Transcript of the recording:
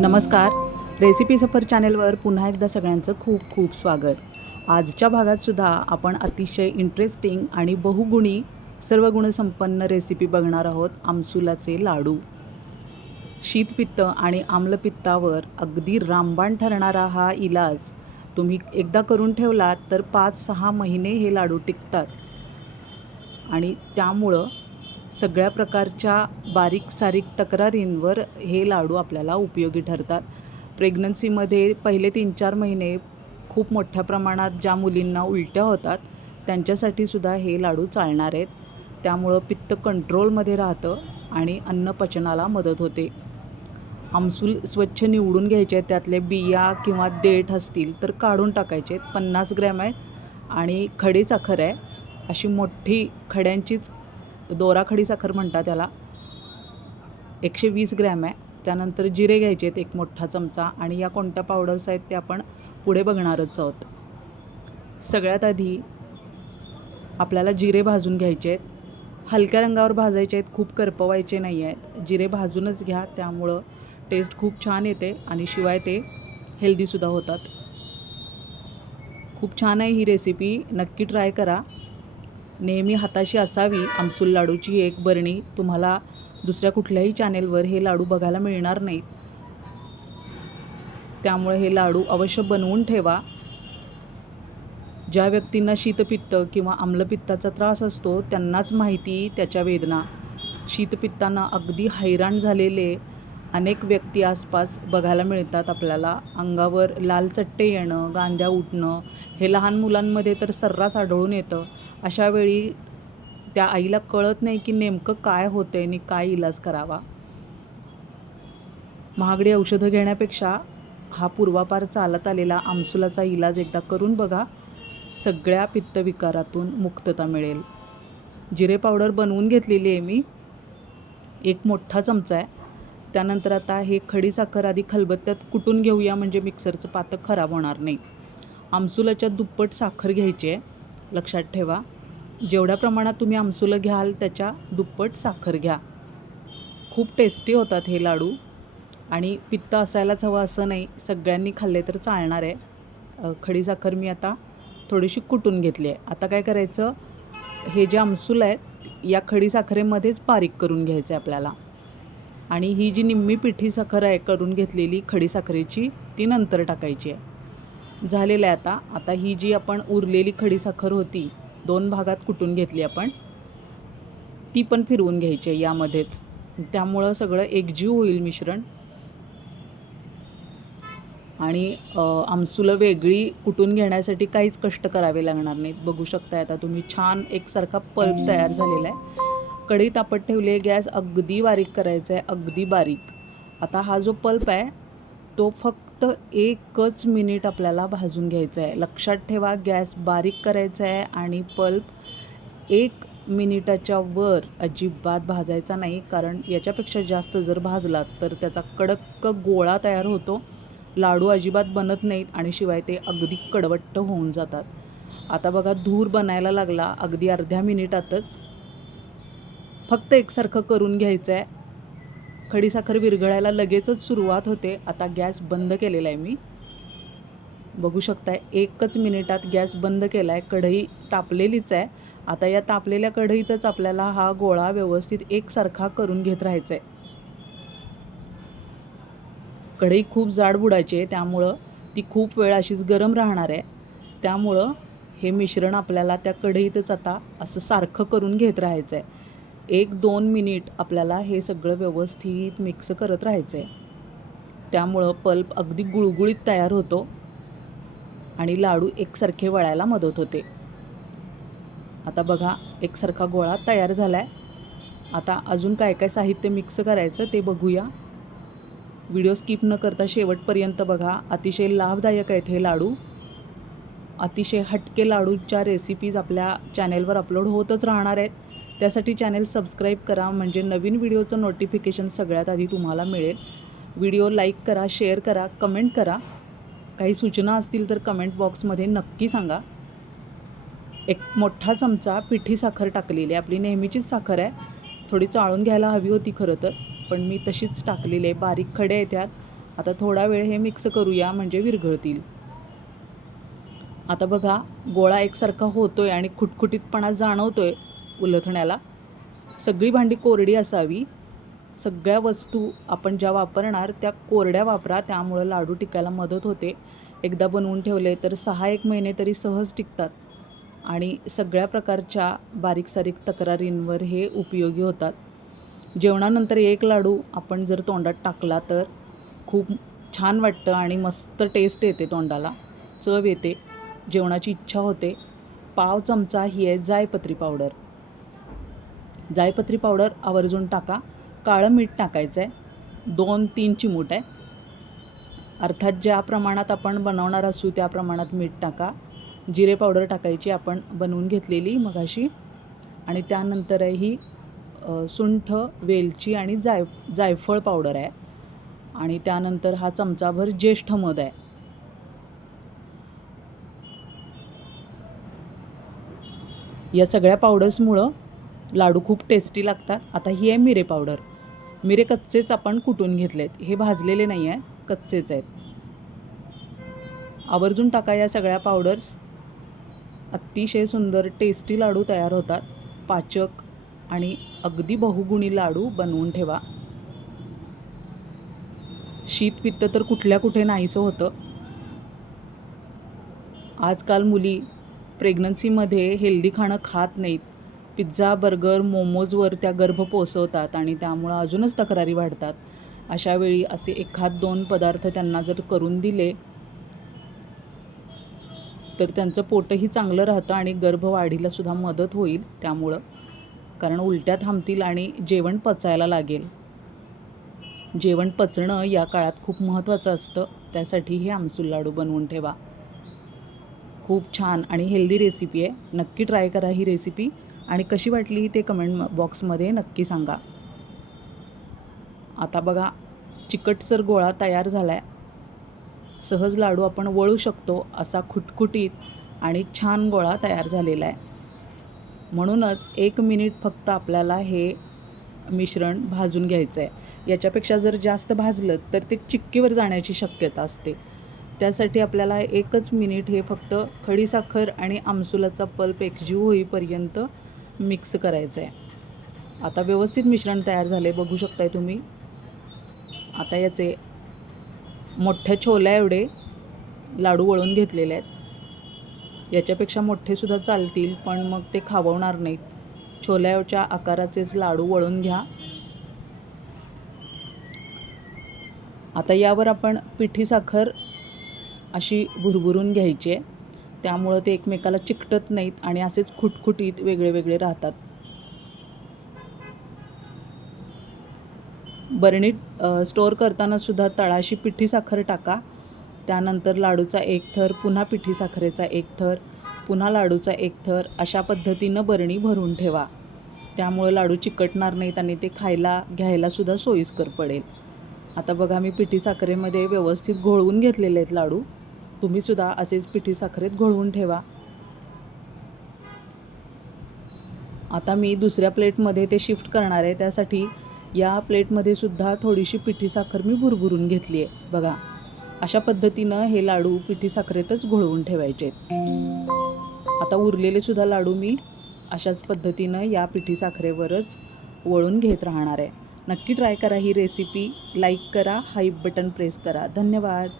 नमस्कार. रेसिपी सफर चॅनेलवर पुन्हा एकदा सगळ्यांचं खूप खूप स्वागत. आजच्या भागातसुद्धा आपण अतिशय इंटरेस्टिंग आणि बहुगुणी सर्व गुणसंपन्न रेसिपी बघणार आहोत आमसुलाचे लाडू. शीतपित्त आणि आम्लपित्तावर अगदी रामबाण ठरणारा हा इलाज तुम्ही एकदा करून ठेवलात तर पाच सहा महिने हे लाडू टिकतात. आणि त्यामुळं सगळ्या प्रकारच्या बारीक सारीक तक्रारींवर हे लाडू आपल्याला उपयोगी ठरतात. प्रेग्नन्सीमध्ये पहिले तीन चार महिने खूप मोठ्या प्रमाणात ज्या मुलींना उलट्या होतात त्यांच्यासाठी सुद्धा हे लाडू चालणार आहेत. त्यामुळं पित्त कंट्रोलमध्ये राहतं आणि अन्न पचनाला मदत होते. आमसूल स्वच्छ निवडून घ्यायचे त्यातले बिया किंवा देठ असतील तर काढून टाकायचे पन्नास ग्रॅम आहेत आणि खडी साखर आहे. अशी मोठी खड्यांचीच दोरा खडी साखर म्हणतात त्याला. एकशे वीस ग्रॅम आहे. त्यानंतर जिरे घ्यायचे आहेत एक मोठा चमचा. आणि या कोणत्या पावडर्स आहेत ते आपण पुढे बघणारच आहोत. सगळ्यात आधी आपल्याला जिरे भाजून घ्यायचे आहेत. हलक्या रंगावर भाजायचे आहेत खूप करपवायचे नाही आहेत. जिरे भाजूनच घ्या त्यामुळं टेस्ट खूप छान येते आणि शिवाय ते हेल्दीसुद्धा होतात. खूप छान आहे ही रेसिपी नक्की ट्राय करा. नेहमी हाताशी असावी. आमसूल लाडूची एक बरणी तुम्हाला दुसऱ्या कुठल्याही चॅनेलवर हे लाडू बघायला मिळणार नाहीत त्यामुळे हे लाडू अवश्य बनवून ठेवा. ज्या व्यक्तींना शीतपित्त किंवा आम्लपित्ताचा त्रास असतो त्यांनाच माहिती त्याच्या वेदना. शीतपित्तानं अगदी हैराण झालेले अनेक व्यक्ती आसपास बघायला मिळतात आपल्याला. अंगावर लाल चट्टे येणं गांध्या उठणं हे लहान मुलांमध्ये तर सर्रास आढळून येतं. अशा वेळी त्या आईला कळत नाही की नेमकं काय होतं आहे आणि काय इलाज करावा. महागडी औषधं घेण्यापेक्षा हा पूर्वापार चालत आलेला आमसुलाचा इलाज एकदा करून बघा सगळ्या पित्तविकारातून मुक्तता मिळेल. जिरे पावडर बनवून घेतलेली आहे मी. एक मोठा चमचा आहे. त्यानंतर आता हे खडी साखर आधी खलबत्त्यात कुटून घेऊया म्हणजे मिक्सरचं पातं खराब होणार नाही. आमसुलाच्या दुप्पट साखर घ्यायची आहे. लक्षात ठेवा. जेवढ्या प्रमाणात तुम्ही आमसुलं घ्याल त्याच्या दुप्पट साखर घ्या. खूप टेस्टी होतात हे लाडू. आणि पित्त असायलाच हवं असं नाही. सगळ्यांनी खाल्ले तर चालणार आहे. खडी साखर मी आता थोडीशी कुटून घेतली आहे. आता काय करायचं? हे जे आमसूल आहेत या खडी साखरेमध्येच बारीक करून घ्यायचं आहे आपल्याला. आणि ही जी निम्मी पिठी साखर आहे करून घेतलेली खडी साखरेची ती नंतर टाकायची आहे. झालेलं आहे आता. आता ही जी आपण उरलेली खडीसाखर होती दोन भागात कुटून घेतली आपण ती पण फिरवून घ्यायची आहे यामध्येच. त्यामुळं सगळं एकजीव होईल मिश्रण. आणि अ, आमसुलं वेगळी कुटून घेण्यासाठी काहीच कष्ट करावे लागणार नाहीत. बघू शकताय आता तुम्ही छान एकसारखा पल्प तयार झालेला आहे. कढई तापत ठेवली आहे गॅस अगदी बारीक करायचा आहे अगदी बारीक. आता हा जो पल्प आहे तो फक्त फक्त एकच मिनिट आपल्याला भाजून घ्यायचं आहे. लक्षात ठेवा गॅस बारीक करायचा आहे आणि पल्प एक मिनिटाच्या वर अजिबात भाजायचा नाही. कारण याच्यापेक्षा जास्त जर भाजला तर त्याचा कडक गोळा तयार होतो. लाडू अजिबात बनत नाहीत आणि शिवाय ते अगदी कडवट्ट होऊन जातात. आता बघा धूर बनायला लागला अगदी अर्ध्या मिनिटातच. फक्त एकसारखं करून घ्यायचं आहे. खडीसाखर विरघळायला लगेचच सुरुवात होते. आता गॅस बंद केलेला आहे मी. बघू शकताय एकच मिनिटात गॅस बंद केला आहे कढई तापलेलीच आहे. आता या तापलेल्या कढईतच आपल्याला हा गोळा व्यवस्थित एकसारखा करून घेत राहायचा आहे कढई खूप जाड बुडायची आहे त्यामुळं ती खूप वेळ अशीच गरम राहणार आहे. त्यामुळं हे मिश्रण आपल्याला त्या कढईतच आता असं सारखं करून घेत राहायचं आहे एक दोन मिनिट आपल्याला हे सगळं व्यवस्थित मिक्स करत राहायचं आहे त्यामुळं पल्प अगदी गुळगुळीत तयार होतो आणि लाडू एकसारखे वळायला मदत होते. आता बघा एकसारखा गोळा तयार झाला आहे आता अजून काय काय साहित्य मिक्स करायचं ते बघूया. व्हिडिओ स्किप न करता शेवटपर्यंत बघा अतिशय लाभदायक आहेत हे लाडू. अतिशय हटके लाडूच्या रेसिपीज आपल्या चॅनेलवर अपलोड होतच राहणार आहेत. त्यासाठी चॅनेल सबस्क्राईब करा म्हणजे नवीन व्हिडिओचं नोटिफिकेशन सगळ्यात आधी तुम्हाला मिळेल. व्हिडिओ लाईक करा शेअर करा कमेंट करा. काही सूचना असतील तर कमेंट बॉक्समध्ये नक्की सांगा. एक मोठा चमचा पिठी साखर टाकलेली आहे. आपली नेहमीचीच साखर आहे. थोडी चाळून घ्यायला हवी होती खरं तर पण मी तशीच टाकलेली आहे. बारीक खडे आहेत त्यात आता थोडा वेळ हे मिक्स करूया म्हणजे विरघळतील. आता बघा गोळा एकसारखा होतोय आणि खुटखुटीतपणा जाणवतोय. उलथण्याला. सगळी भांडी कोरडी असावी. सगळ्या वस्तू आपण ज्या वापरणार त्या कोरड्या वापरा त्यामुळं लाडू टिकायला मदत होते. एकदा बनवून ठेवले तर सहा एक महिने तरी सहज टिकतात. आणि सगळ्या प्रकारच्या बारीक सारीक तक्रारींवर हे उपयोगी होतात. जेवणानंतर एक लाडू आपण जर तोंडात टाकला तर खूप छान वाटतं आणि मस्त टेस्ट येते तोंडाला. चव येते. जेवणाची इच्छा होते. पाव चमचा ही आहे जायपत्री पावडर. जायपत्री पावडर आवर्जून टाका. काळं मीठ टाकायचं आहे दोन तीन चिमूट आहे. अर्थात ज्या प्रमाणात आपण बनवणार असू त्या प्रमाणात मीठ टाका. जिरे पावडर टाकायची आपण बनवून घेतलेली मगाशी आणि त्यानंतर आहे ही सुंठ वेलची आणि जाय जायफळ पावडर आहे. आणि त्यानंतर हा चमचाभर ज्येष्ठ मध आहे. या सगळ्या पावडर्समुळं लाडू खूप टेस्टी लागतात. आता ही आहे मिरे पावडर मिरे कच्चेच आपण कुटून घेतलेत? हे भाजलेले नाही आहे कच्चेच आहेत. आवर्जून टाका या सगळ्या पावडर्स अतिशय सुंदर टेस्टी लाडू तयार होतात. पाचक आणि अगदी बहुगुणी लाडू बनवून ठेवा. शीतपित्त तर कुठल्या कुठे नाहीसं होतं. आजकाल मुली प्रेग्नन्सीमध्ये हेल्दी खाणं खात नाहीत. पिझ्झा बर्गर मोमोजवर त्या गर्भ पोसवतात आणि त्यामुळं अजूनच तक्रारी वाढतात. अशावेळी असे एखाद दोन पदार्थ त्यांना जर करून दिले तर त्यांचं पोटही चांगलं राहतं आणि गर्भवाढीला सुद्धा मदत होईल त्यामुळं. कारण उलट्या थांबतील आणि जेवण पचायला लागेल. जेवण पचणं या काळात खूप महत्त्वाचं असतं. त्यासाठी हे आमसूल लाडू बनवून ठेवा. खूप छान आणि हेल्दी रेसिपी आहे. नक्की ट्राय करा ही रेसिपी. आणि कशी वाटली ते कमेंट बॉक्समध्ये नक्की सांगा. आता बघा चिकटसर गोळा तयार झाला आहे सहज लाडू आपण वळू शकतो असा खुटखुटीत आणि छान गोळा तयार झालेला आहे. म्हणूनच एक मिनिट फक्त आपल्याला हे मिश्रण भाजून घ्यायचं आहे याच्यापेक्षा जर जास्त भाजलं तर ते चिक्कीवर जाण्याची शक्यता असते. त्यासाठी आपल्याला एकच मिनिट हे फक्त खडीसाखर आणि आमसुलाचा पल्प एकजीव होईपर्यंत मिक्स करायचं आहे आता व्यवस्थित मिश्रण तयार झाले बघू शकताय तुम्ही. आता याचे मोठ्या छोल्या एवढे लाडू वळून घेतलेले आहेत. याच्यापेक्षा मोठेसुद्धा चालतील पण मग ते खाववणार नाहीत. छोल्याच्या आकाराचेच लाडू वळून घ्या. आता यावर आपण पिठी साखर अशी भुरभुरून घ्यायची आहे. त्यामुळं ते एकमेकाला चिकटत नाहीत आणि असेच खुटखुटीत वेगळे वेगळे राहतात. बरणीत स्टोअर करताना सुद्धा तळाशी पिठी साखर टाका. त्यानंतर लाडूचा एक थर पुन्हा पिठी साखरेचा एक थर पुन्हा लाडूचा एक थर अशा पद्धतीनं बरणी भरून ठेवा. त्यामुळे लाडू चिकटणार नाहीत आणि ते खायला घ्यायला सुद्धा सोयीस्कर पडेल. आता बघा मी पिठी साखरेमध्ये व्यवस्थित घोळवून घेतलेले आहेत लाडू. तुम्ही सुद्धा असेच पिठी साखरेत घोळवून ठेवा. आता मी दुसऱ्या प्लेटमध्ये ते शिफ्ट करणार आहे त्यासाठी या प्लेटमध्ये सुद्धा थोडीशी पिठी साखर मी भुरभुरून घेतली आहे बघा अशा पद्धतीनं हे लाडू पिठी साखरेतच घोळवून ठेवायचे. आहेत आता उरलेले सुद्धा लाडू मी अशाच पद्धतीनं या पिठी साखरेवरच वळून घेत राहणार आहे. नक्की ट्राय करा ही रेसिपी. लाईक करा हाईप बटन प्रेस करा. धन्यवाद.